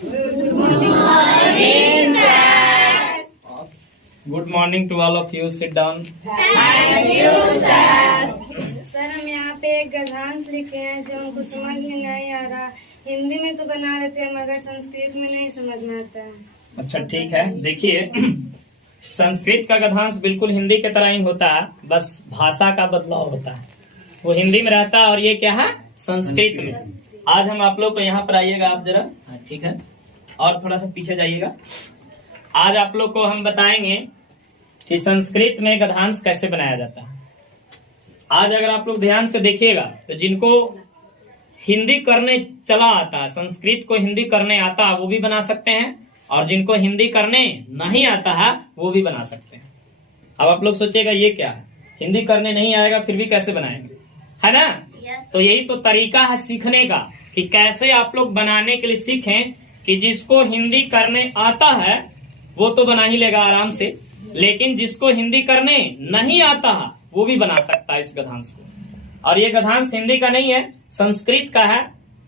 Good morning to all of you. Sit down. Sir हम यहाँ पे एक गद्यांश लिखे हैं जो हमको समझ में नहीं आ रहा। हिंदी में तो बना लेते हैं मगर संस्कृत में नहीं समझ में आता है। अच्छा ठीक है, देखिए संस्कृत का गद्यांश बिल्कुल हिंदी की तरह ही होता है, बस भाषा का बदलाव होता है। वो हिंदी में रहता है और ये क्या है, संस्कृत में। आज हम आप लोग को यहाँ पर आइएगा, आप जरा, ठीक है, और थोड़ा सा पीछे जाइएगा। आज आप लोग को हम बताएंगे कि संस्कृत में गद्यांश कैसे बनाया जाता है। आज अगर आप लोग ध्यान से देखिएगा तो जिनको हिंदी करने चला आता है, संस्कृत को हिंदी करने आता है, वो भी बना सकते हैं, और जिनको हिंदी करने नहीं आता है वो भी बना सकते हैं। अब आप लोग सोचिएगा ये क्या है, हिंदी करने नहीं आएगा फिर भी कैसे बनाएंगे, है ना? तो यही तो तरीका है सीखने का कि कैसे आप लोग बनाने के लिए सीखें कि जिसको हिंदी करने आता है वो तो बना ही लेगा आराम से, लेकिन जिसको हिंदी करने नहीं आता है वो भी बना सकता है इस गद्यांश को। और ये गद्यांश हिंदी का नहीं है, संस्कृत का है।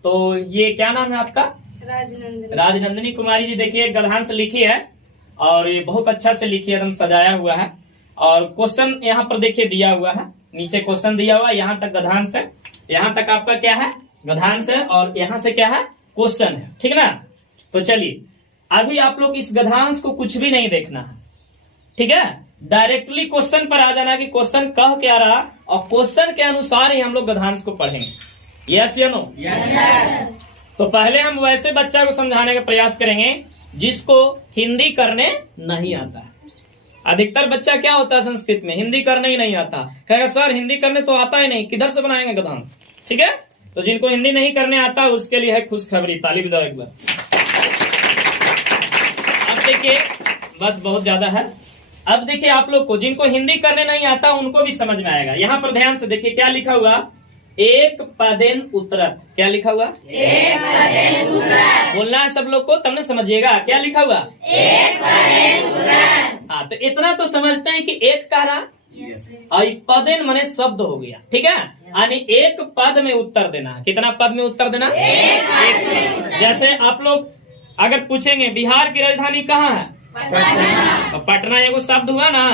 तो ये क्या नाम है आपका? राजनंदिनी कुमारी जी। देखिए गद्यांश लिखी है और ये बहुत अच्छा से लिखी है, एकदम सजाया हुआ है। और क्वेश्चन यहाँ पर देखिए दिया हुआ है, नीचे क्वेश्चन दिया हुआ है, यहाँ तक गद्यांश है, यहाँ तक आपका क्या है, गद्यांश है, और यहाँ से क्या है, क्वेश्चन है, ठीक ना? तो चलिए अभी आप लोग इस गद्यांश को कुछ भी नहीं देखना है, ठीक है, डायरेक्टली क्वेश्चन पर आ जाना कि क्वेश्चन कह क्या रहा, और क्वेश्चन के अनुसार ही हम लोग गद्यांश को पढ़ेंगे। यस या नो? तो पहले हम वैसे बच्चा को समझाने का प्रयास करेंगे जिसको हिंदी करने नहीं आता है। अधिकतर बच्चा क्या होता है संस्कृत में, हिंदी करने ही नहीं आता, कहेगा सर हिंदी करने तो आता ही नहीं, किधर से बनाएंगे गद्यांश, ठीक है? तो जिनको हिंदी नहीं करने आता उसके लिए है खुशखबरी, ताली बजाओ एक बार। अब देखिए बस बहुत ज्यादा है। अब देखिए आप लोग को जिनको हिंदी करने नहीं आता उनको भी समझ में आएगा। यहाँ पर ध्यान से देखिए क्या लिखा हुआ, एक पदेन उत्तरत। क्या लिखा हुआ? एक पदेन उत्तरत। बोलना है सब लोग को, तब न समझिएगा क्या लिखा हुआ, एक पदेन उत्तरत। हाँ तो इतना तो समझते हैं कि एक कह रहा, और पदेन माने शब्द हो गया, ठीक है, यानी एक पद में उत्तर देना। कितना पद में उत्तर देना? एक। जैसे आप लोग अगर पूछेंगे बिहार की राजधानी कहाँ है, पटना, एगो शब्द हुआ ना,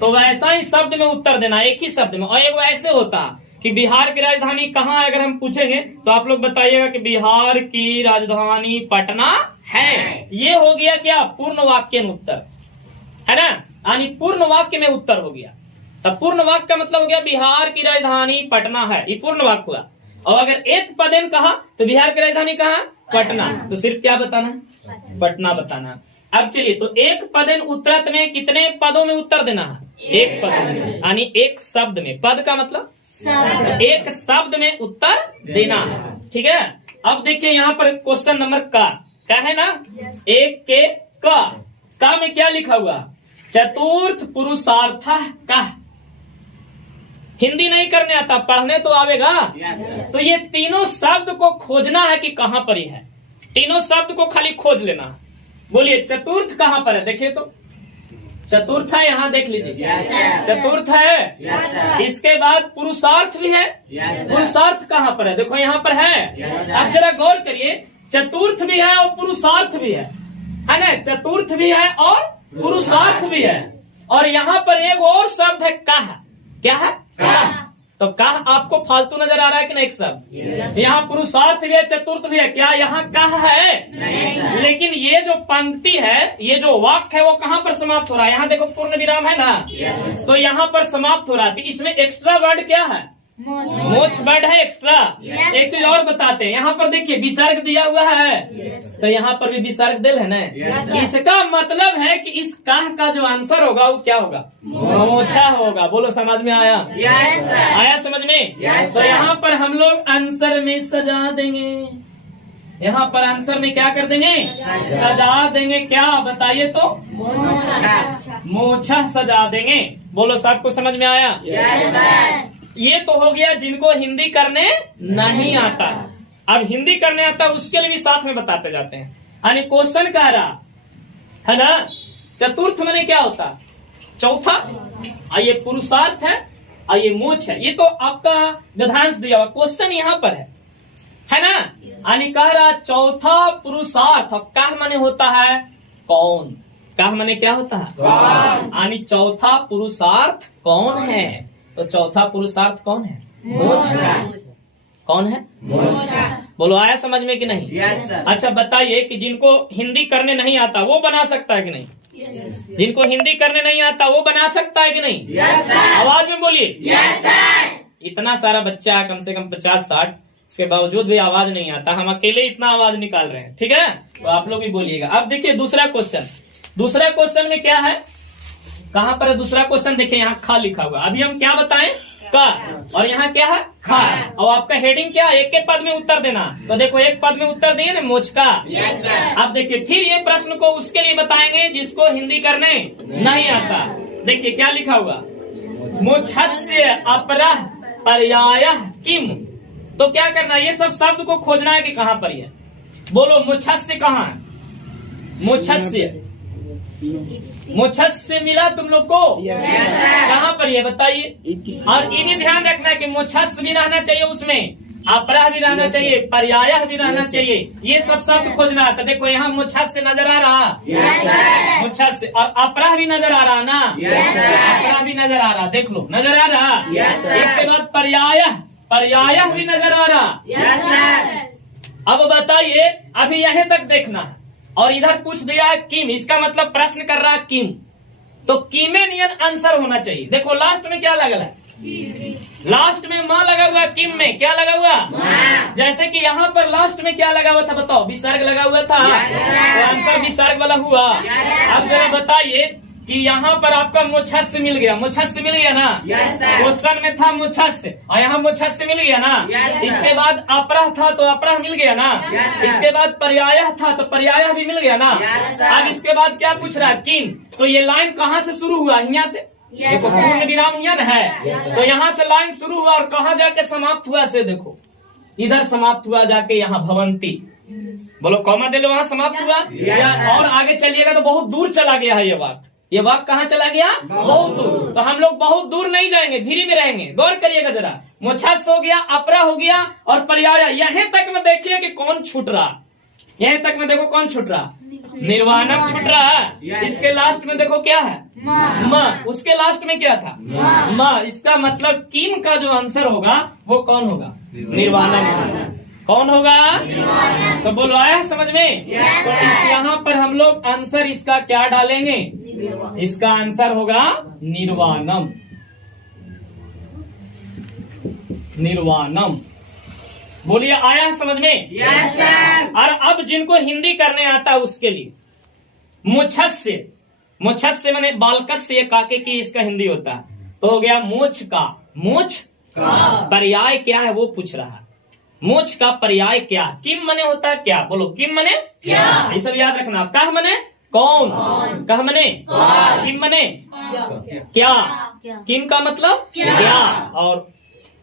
तो वैसा ही शब्द में उत्तर देना, एक ही शब्द में। और एगो ऐसे होता कि बिहार की राजधानी कहाँ है, अगर हम पूछेंगे तो आप लोग बताइएगा कि बिहार की राजधानी पटना है। ये हो गया क्या, पूर्ण वाक्य में उत्तर, है ना, यानी पूर्ण वाक्य में उत्तर हो गया। तब पूर्ण वाक्य का मतलब हो गया बिहार की राजधानी पटना है, ये पूर्ण वाक्य हुआ। और अगर एक पदेन कहा तो बिहार की राजधानी कहाँ, पटना, तो सिर्फ क्या बताना, पटना बताना। अब चलिए तो एक पदेन उत्तरत में कितने पदों में उत्तर देना है, एक पद में, यानी एक शब्द में, पद का मतलब एक शब्द में उत्तर देना है, ठीक है? अब देखिए यहाँ पर क्वेश्चन नंबर का है ना, एक के का में क्या लिखा हुआ, चतुर्थ पुरुषार्थ का। हिंदी नहीं करने आता, पढ़ने तो आवेगा। तो ये तीनों शब्द को खोजना है कि कहाँ पर ही है, तीनों शब्द को खाली खोज लेना है। बोलिए चतुर्थ कहाँ पर है, देखिए तो चतुर्थ है, यहाँ देख लीजिए, चतुर्थ है। इसके बाद पुरुषार्थ भी है, पुरुषार्थ कहाँ पर है, देखो यहाँ पर है। अब जरा गौर करिए, चतुर्थ भी है और पुरुषार्थ भी है ना, चतुर्थ भी है और पुरुषार्थ भी है। और यहाँ पर एक और शब्द है कह, क्या है, कह। तो कह आपको फालतू नजर आ रहा है कि नहीं? एक शब्द यहाँ पुरुषार्थ भी है, चतुर्थ भी है, क्या यहाँ कह है? नहीं। लेकिन ये जो पंक्ति है, ये जो वाक्य है वो कहाँ पर समाप्त हो रहा है, यहाँ देखो पूर्ण विराम है ना, तो यहाँ पर समाप्त हो रहा है। इसमें एक्स्ट्रा वर्ड क्या है, मोक्ष वर्ड है एक्स्ट्रा। एक चीज और बताते हैं, यहाँ पर देखिए विसर्ग दिया हुआ है, तो यहाँ पर भी विसर्ग दिल है ना। इसका मतलब है कि इस कह का जो आंसर होगा वो क्या होगा, मोक्षा होगा। बोलो समझ में आया? आया समझ में? तो यहाँ पर हम लोग आंसर में सजा देंगे, यहाँ पर आंसर में क्या कर देंगे, सजा देंगे। क्या बताइए तो, मोक्षा सजा देंगे। बोलो सबको समझ में आया? ये तो हो गया जिनको हिंदी करने नहीं आता। अब हिंदी करने आता उसके लिए भी साथ में बताते जाते हैं। यानी क्वेश्चन कह रहा है ना, चतुर्थ में क्या होता, चौथा, ये पुरुषार्थ है और ये मोक्ष है। ये तो आपका गद्यांश दिया हुआ, क्वेश्चन यहाँ पर है है ना। यानी कह रहा चौथा पुरुषार्थ, कह माने होता है कौन, कह माने क्या होता है कौन, यानी चौथा पुरुषार्थ कौन है। तो चौथा पुरुषार्थ कौन है, मोक्ष का। कौन है, मोक्ष। बोलो आया समझ में कि नहीं? Yes, sir. अच्छा बताइए कि जिनको हिंदी करने नहीं आता वो बना सकता है कि नहीं? जिनको हिंदी करने नहीं आता वो बना सकता है कि नहीं? Yes, sir. आवाज में बोलिए। Yes, sir. इतना सारा बच्चा है, कम से कम 50-60, इसके बावजूद भी आवाज नहीं आता। हम अकेले इतना आवाज निकाल रहे हैं, ठीक है। तो आप लोग भी बोलिएगा। अब देखिए दूसरा क्वेश्चन, दूसरा क्वेश्चन में क्या है, कहाँ पर है दूसरा क्वेश्चन? देखिए यहाँ खा लिखा हुआ। अभी हम क्या बताएं, का, और यहाँ क्या है खा। और आपका हेडिंग क्या है, एक के पद में उत्तर देना। तो देखो एक पद में उत्तर दिए ना, मोक्ष का। Yes, sir. अब देखिए फिर ये प्रश्न को उसके लिए बताएंगे जिसको हिंदी करने नहीं आता। देखिए क्या लिखा हुआ, मोक्षस्य अपरः पर्यायः किम। तो क्या करना है, ये सब शब्द को खोजना है कि कहाँ पर है। बोलो मोक्षस्य कहाँ है, मोक्षस्य, मोक्षस्य मिला तुम लोग को? Yes, sir. कहाँ पर है बताइए। और ये भी ध्यान रखना है कि मोक्षस्य भी रहना चाहिए उसमें, अपरः भी रहना चाहिए, पर्यायः भी रहना चाहिए। ये सब शब्द खोजना है। तो देखो यहाँ मोक्षस्य नजर आ रहा, Yes, sir. मोक्षस्य, और अपरः भी नजर आ रहा ना, Yes, sir. अपरः भी नजर आ रहा, देख लो नजर आ रहा। Yes, sir. इसके बाद पर्यायः, पर्यायः भी नजर आ रहा। Yes, sir. अब बताइए, अभी यहीं तक देखना है। और इधर पूछ दिया है किम, इसका मतलब प्रश्न कर रहा है किम। तो किमेनियन आंसर होना चाहिए। देखो लास्ट में क्या लगा है, लास्ट में माँ लगा हुआ, किम में क्या लगा हुआ, जैसे कि यहाँ पर लास्ट में क्या लगा हुआ था बताओ, विसर्ग लगा हुआ था। तो आंसर विसर्ग वाला हुआ। अब जरा बताइए कि यहाँ पर आपका मोक्षस्य मिल गया, मोक्षस्य मिल गया ना। Yes, sir. क्वेश्चन में था मोक्षस्य और यहाँ मोक्षस्य मिल गया ना। Yes, sir. इसके बाद अपरः था तो अपरः मिल गया ना। Yes, sir. इसके बाद पर्यायः था तो पर्यायः भी मिल गया ना। Yes, sir. अब इसके बाद क्या पूछ रहा है, किम। तो ये लाइन कहाँ से शुरू हुआ, यहाँ से। Yes, देखो sir. पूर्ण विराम यहाँ न है। Yes, तो यहाँ से लाइन शुरू हुआ और कहाँ जाके समाप्त हुआ से देखो, इधर समाप्त हुआ जाके यहाँ भवंती। बोलो कौमा दे लो, वहाँ समाप्त हुआ। Yes, या sir. और आगे चलिएगा तो बहुत दूर चला गया है ये वाक्य। ये वाक्य कहाँ चला गया, बहुत दूर। तो हम लोग बहुत दूर नहीं जाएंगे, धीरे में रहेंगे। गौर करिएगा जरा, मोक्षस्य हो गया, अपरः हो गया और पर्याय। यहीं तक में देखिए कि कौन छूट रहा, यहीं तक में देखो कौन छूट रहा, निर्वाणम छूट रहा है। Yes. इसके लास्ट में देखो क्या है, म। उसके लास्ट में क्या था, म। इसका मतलब किम का जो आंसर होगा वो कौन होगा, निर्वाणम होगा। कौन होगा, तो बोलो आया समझ में। Yes, तो यहाँ पर हम लोग आंसर इसका क्या डालेंगे, इसका आंसर होगा निर्वाणम, निर्वाणम। बोलिए आया है समझ में। Yes, sir. और अब जिनको हिंदी करने आता है उसके लिए मोक्षस्य, मोक्षस्य माने बालकस्य काके की इसका हिंदी होता है। तो हो गया मोक्ष का, मोक्ष पर्याय क्या है वो पूछ रहा है। मोक्ष का पर्याय क्या, किम मने होता है क्या। बोलो किम मने क्या, ये सब याद रखना। कह मने कौन, कह मने किम मने क्या, किम का मतलब क्या और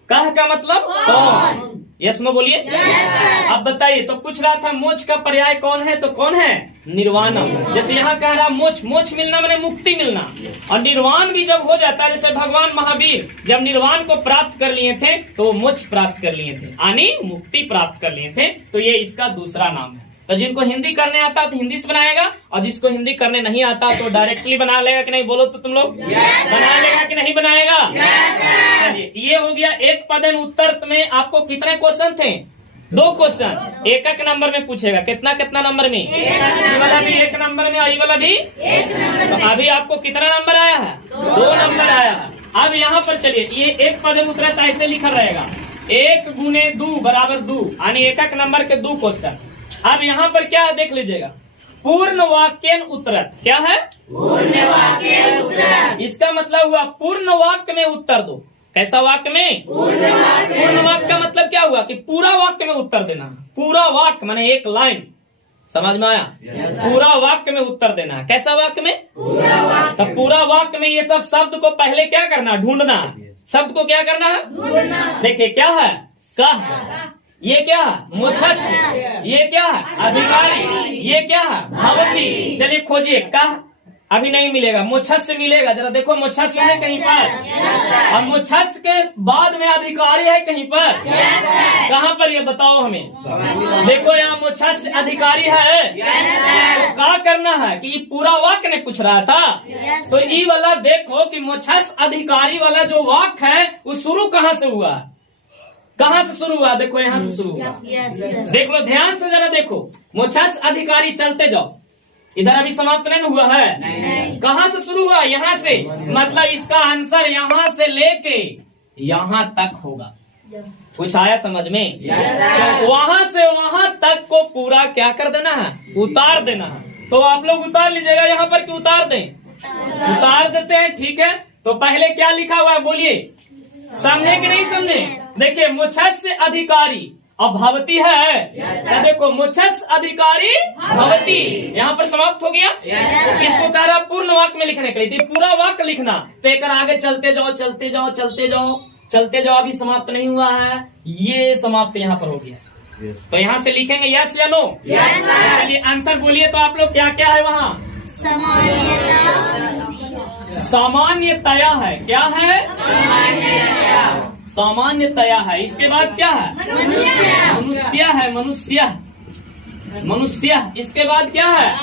कह का मतलब कौन। यस नो बोलिए। अब बताइए, तो पूछ रहा था मोक्ष का पर्याय कौन है, तो कौन है, निर्वाणम। जैसे यहाँ कह रहा मोक्ष, मोक्ष मिलना माने मुक्ति मिलना। और निर्वाण भी जब हो जाता है, जैसे भगवान महावीर जब निर्वाण को प्राप्त कर लिए थे तो मोक्ष प्राप्त कर लिए थे, यानी मुक्ति प्राप्त कर लिए थे। तो ये इसका दूसरा नाम है। तो जिनको हिंदी करने आता है तो हिंदी से बनाएगा, और जिसको हिंदी करने नहीं आता तो डायरेक्टली बना लेगा कि नहीं। बोलो तो तुम लोग बना लेगा कि नहीं बनाएगा। चलिए ये हो गया एक पद उत्तर में। आपको कितने क्वेश्चन थे, 2 क्वेश्चन। एक एक नंबर में पूछेगा, कितना कितना नंबर में, ये वाला भी 1 नंबर में और ये वाला भी 1 नंबर। तो अभी आपको कितना नंबर आया है, 2 नंबर आया है। अब यहाँ पर चलिए, ये एक पद उत्तर ऐसे लिखा रहेगा, 1 गुने 2 बराबर 2, यानी एक एक नंबर के 2 क्वेश्चन। अब यहाँ पर क्या है देख लीजिएगा, पूर्ण वाक्यन उत्तरत। क्या है, पूर्ण वाक्य उत्तर। इसका मतलब हुआ पूर्ण वाक्य में उत्तर दो। कैसा वाक्य में, पूर्ण वाक्य। पूर्ण वाक्य का मतलब क्या हुआ कि पूरा वाक्य में उत्तर देना। पूरा वाक्य माने एक लाइन, समझ में आया। पूरा वाक्य में उत्तर देना है। कैसा वाक्य में, पूरा वाक्य। तो पूरा वाक्य में ये सब शब्द को पहले क्या करना, ढूंढना। शब्द को क्या करना है, ढूंढना। देखिए क्या है, कह, ये क्या है, मोक्षस्य, ये क्या है, अधिकारी, ये क्या है, भवती। चलिए खोजिए, कह अभी नहीं मिलेगा, मुछस से मिलेगा। जरा देखो मुछस है कहीं पर, और मुछस के बाद में अधिकारी है कहीं पर, कहाँ पर ये बताओ हमें। देखो यहाँ मुछस से अधिकारी है, तो क्या करना है कि ये पूरा वाक्य ने पूछ रहा था, तो ये वाला देखो कि मुछस अधिकारी वाला जो वाक्य है वो शुरू कहाँ से हुआ, कहाँ से शुरू हुआ, देखो यहाँ से शुरू हुआ। देख लो ध्यान से जरा देखो, मुछस अधिकारी, चलते जाओ, इधर अभी समाप्त नहीं हुआ है, कहाँ से शुरू हुआ, यहाँ से, मतलब इसका आंसर यहाँ से लेके यहाँ तक होगा। कुछ आया समझ में? तो वहां से वहां तक को पूरा क्या कर देना है, उतार देना है। तो आप लोग उतार लीजिएगा यहाँ पर कि उतार दें, उतार देते हैं, ठीक है। तो पहले क्या लिखा हुआ है बोलिए, समझे कि नहीं समझे? देखिए मुछस से अधिकारी, अब भवती है, तो देखो मुछस अधिकारी भवती, यहाँ पर समाप्त हो गया। इसको कह रहा पूर्ण वाक्य में लिखने के लिए, पूरा वाक्य लिखना, तो एक आगे चलते जाओ चलते जाओ चलते जाओ चलते जाओ, अभी समाप्त नहीं हुआ है, ये समाप्त यहाँ पर हो गया। तो यहाँ से लिखेंगे यस या नो? चलिए आंसर बोलिए। तो आप लोग क्या क्या है वहाँ? सामान्यतया है, क्या है? सामान्यतया है। इसके बाद क्या है? मनुष्य है, मनुष्य, मनुष्य। इसके बाद क्या है?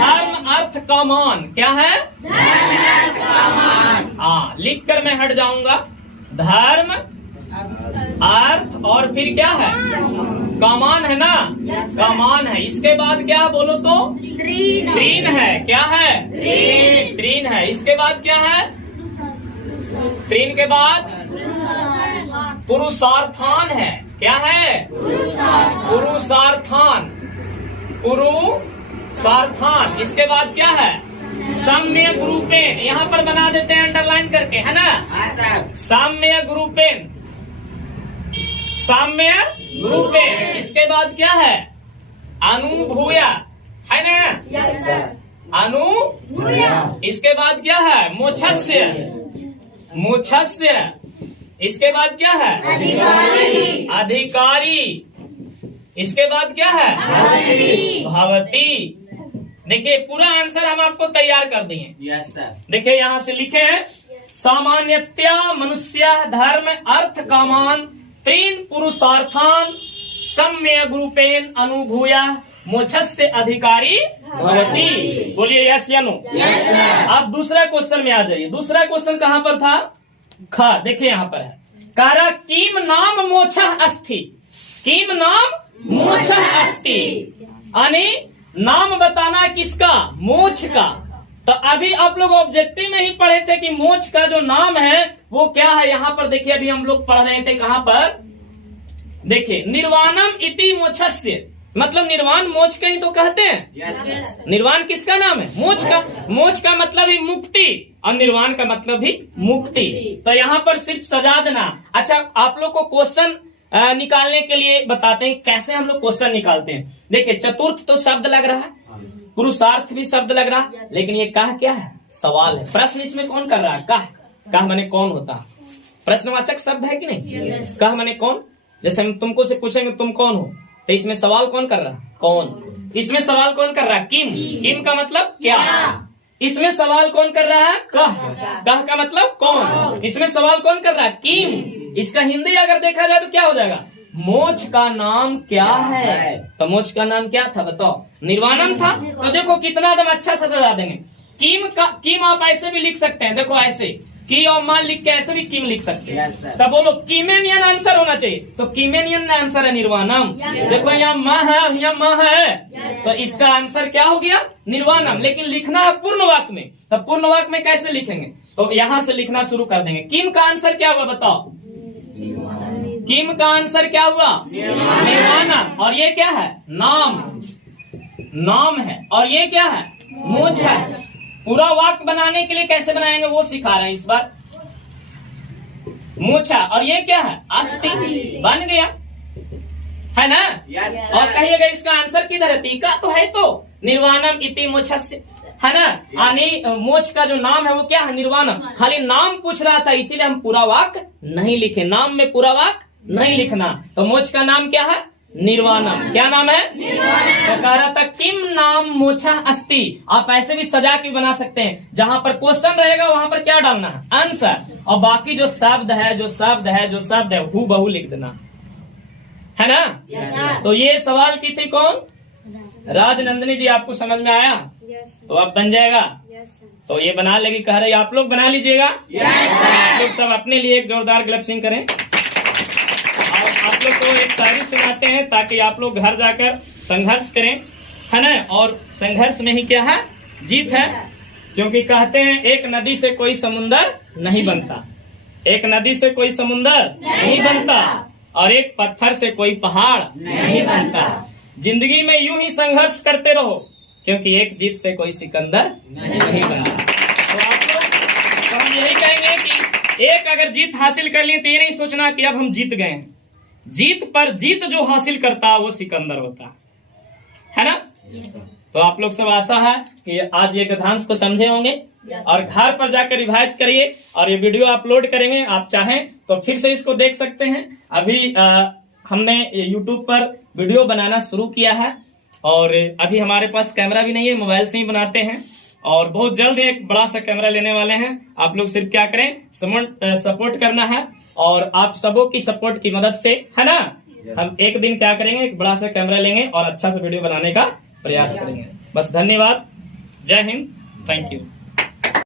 धर्म अर्थ कामान, क्या है? हाँ, लिख कर मैं हट जाऊंगा। धर्म अर्थ और फिर क्या है? कामान है ना, कामान है। इसके बाद क्या है बोलो तो? त्रीन है, क्या है? त्रीन है। इसके बाद क्या है? त्रीन के बाद पुरुषार्थान है, क्या है? पुरुषार्थान, पुरुषार्थान। इसके बाद क्या है? साम्य ग्रुपेन, यहाँ पर बना देते हैं अंडरलाइन करके, है ना? साम्य ग्रुपेन, साम्य ग्रुपेन। इसके बाद क्या है? अनुभूया, है ना? अनुभूया। इसके बाद क्या है? मोक्षस्य, मोक्षस्य। इसके बाद क्या है? अधिकारी, अधिकारी। इसके बाद क्या है? भवती। देखिए पूरा आंसर हम आपको तैयार कर दिए। Yes sir. देखिए यहाँ से लिखे हैं, सामान्यतया मनुष्य धर्म अर्थ कामान त्रीन पुरुषार्थान सम्य ग्रुपेन अनुभूया मोक्षस्य अधिकारी भवती। बोलिए यस या नो? अब दूसरा क्वेश्चन में आ जाइए। दूसरा क्वेश्चन कहाँ पर था? खा, देखिए यहाँ पर है, कारा किम नाम मोक्ष अस्ति, किम नाम मोक्ष अस्ति, यानी नाम बताना किसका? मोक्ष का। तो अभी आप लोग ऑब्जेक्टिव में ही पढ़े थे कि मोक्ष का जो नाम है वो क्या है। यहाँ पर देखिए अभी हम लोग पढ़ रहे थे, कहाँ पर? देखिए निर्वाणम इति मोक्षस्य, मतलब निर्वाण मोक्ष का ही तो कहते हैं। निर्वाण किसका नाम है? मोक्ष का। मोक्ष का मतलब ही मुक्ति, और निर्वाण का मतलब भी मुक्ति। तो यहाँ पर सिर्फ सजा देना। अच्छा, आप लोग को क्वेश्चन निकालने के लिए बताते हैं कैसे हम लोग क्वेश्चन निकालते हैं। देखिए चतुर्थ तो शब्द लग रहा है, पुरुषार्थ भी शब्द लग रहा है, लेकिन ये कह क्या है? सवाल है। प्रश्न इसमें कौन कर रहा है? कह माने कौन होता है? प्रश्नवाचक शब्द है कि नहीं? कह माने कौन। जैसे हम तुमको से पूछेंगे तुम कौन हो, तो इसमें सवाल कौन कर रहा है? कौन। इसमें सवाल कौन कर रहा है? किम। किम का मतलब क्या? इसमें सवाल कौन कर रहा है? कह। कह का मतलब कौन। इसमें सवाल कौन कर रहा है? किम। इसका हिंदी अगर देखा जाए तो क्या हो जाएगा? मोक्ष का नाम क्या है? तो मोक्ष का नाम क्या था बताओ? निर्वाणम था। तो देखो कितना एकदम अच्छा से सजा देंगे। किम का, किम आप ऐसे भी लिख सकते हैं, देखो ऐसे की और मान लिख के ऐसे भी किम लिख सकते हैं। तब बोलो कीमेनियन आंसर होना चाहिए, तो कीमेनियन आंसर है निर्वाणम। देखो यहाँ माँ है, यहाँ माँ है, तो इसका आंसर क्या हो गया? निर्वाणम। लेकिन लिखना है पूर्ण वाक्य में, तो पूर्ण वाक्य में कैसे लिखेंगे? तो यहाँ से लिखना शुरू कर देंगे। किम का आंसर क्या हुआ बताओ? किम का आंसर क्या हुआ? निर्वाणम। और ये क्या है? नाम, नाम है। और ये क्या है? मोक्ष है। पूरा वाक्य बनाने के लिए कैसे बनाएंगे वो सिखा रहे हैं इस बार। मोक्ष। और ये क्या है? अस्ति। बन गया, है ना? और कहिएगा इसका आंसर किधर है? टीका तो है, तो निर्वाणम इति मोक्षस्य, है ना? यानी मोक्ष का जो नाम है वो क्या है? निर्वाणम। खाली नाम पूछ रहा था, इसीलिए हम पूरा वाक्य नहीं लिखे। नाम में पूरा वाक्य नहीं लिखना। तो मोक्ष का नाम क्या है? निर्वाणम। क्या नाम है? तो कह रहा था किम नाम मोक्षा अस्ति। आप ऐसे भी सजा के बना सकते हैं, जहां पर क्वेश्चन रहेगा वहां पर क्या डालना है? आंसर, और बाकी जो शब्द है हु बहु लिख देना है ना। तो ये सवाल की थी कौन? राजनंदिनी जी। आपको समझ में आया? यस तो अब बन जाएगा। Yes sir. तो ये बना लेगी, कह रही आप लोग बना लीजिएगा। आप लोग सब अपने लिए एक जोरदार क्लैपिंग करें। और आप लोग को एक शायरी सुनाते हैं ताकि आप लोग घर जाकर संघर्ष करें, है ना। और संघर्ष में ही क्या है? जीत है। क्योंकि कहते हैं एक नदी से कोई समुंदर नहीं बनता, एक नदी से कोई समुंदर नहीं बनता, और एक पत्थर से कोई पहाड़ नहीं बनता। जिंदगी में यूं ही संघर्ष करते रहो, क्योंकि एक जीत से कोई सिकंदर नहीं बनता। तो आप लोग, तो हम यही कहेंगे कि एक अगर जीत हासिल कर ली तो ये नहीं सोचना कि अब हम जीत गए हैं। जीत पर जीत जो हासिल करता वो सिकंदर होता है ना। तो आप लोग सब आशा है कि आज ये गद्यांश को समझे होंगे, और घर पर जाकर रिवाइज करिए, और ये वीडियो अपलोड करेंगे। आप चाहें तो फिर से इसको देख सकते हैं। अभी हमने YouTube पर वीडियो बनाना शुरू किया है, और अभी हमारे पास कैमरा भी नहीं है, मोबाइल से ही बनाते हैं, और बहुत जल्द एक बड़ा सा कैमरा लेने वाले हैं। आप लोग सिर्फ क्या करें, सपोर्ट करना है, और आप सबों की सपोर्ट की मदद से, है ना, हम एक दिन क्या करेंगे, एक बड़ा सा कैमरा लेंगे और अच्छा सा वीडियो बनाने का प्रयास करेंगे। बस धन्यवाद। जय हिंद। Thank you.